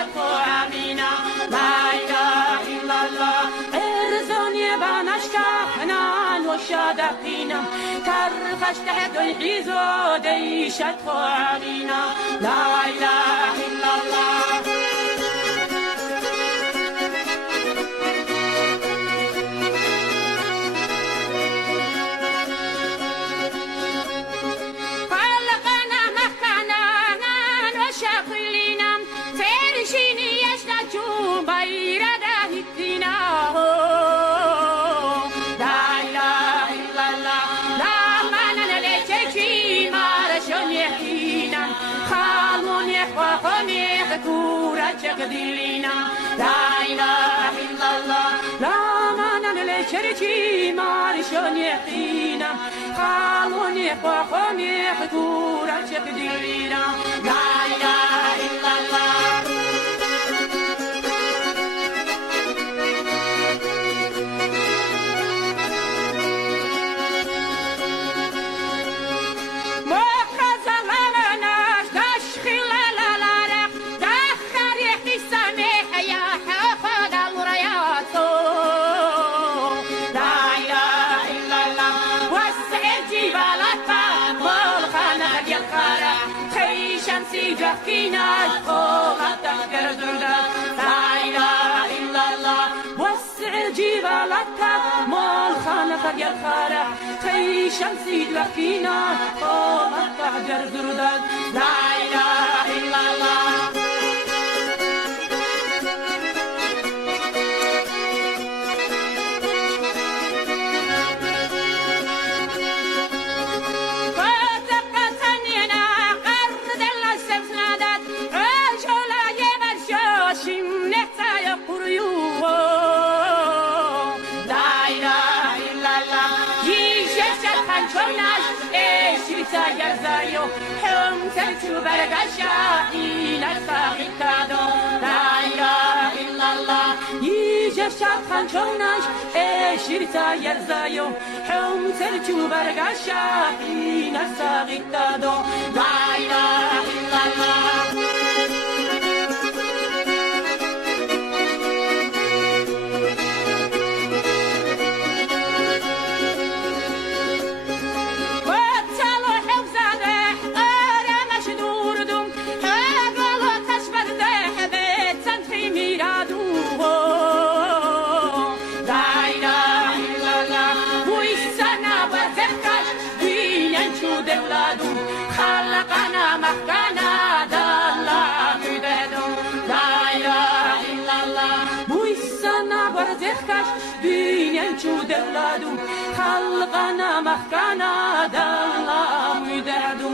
دیشت آمینا لا اله الا الله ارزانی بانش کنان و شادقینا ترخش تحت الحیزو دیشت آمینا لا اله الا الله دلنا لا إله إلا الله لا مانع لشريكي مارشون يقينا خالون يقوم يقدور عشق دلنا لا إله إلا الله جاكينات فوق تحكر زردات لا إله إلا الله وسع جبالك مال خانك يا الخارع خي شمسي جاكينات فوق تحكر زردات لا إله إلا الله يرزايو حم تلتو برقشا إينا ساقيتادو لا إله إلا الله يجي الشاب خانشوناش شرتا يرزايو حم تلتو برقشا إينا ساقيتادو لا إله إلا الله خلقنا مخكنا دالا مددو لا إله إلا الله بويسنا برزخكش دنيا شو دولادو خلقنا مخكنا دالا مددو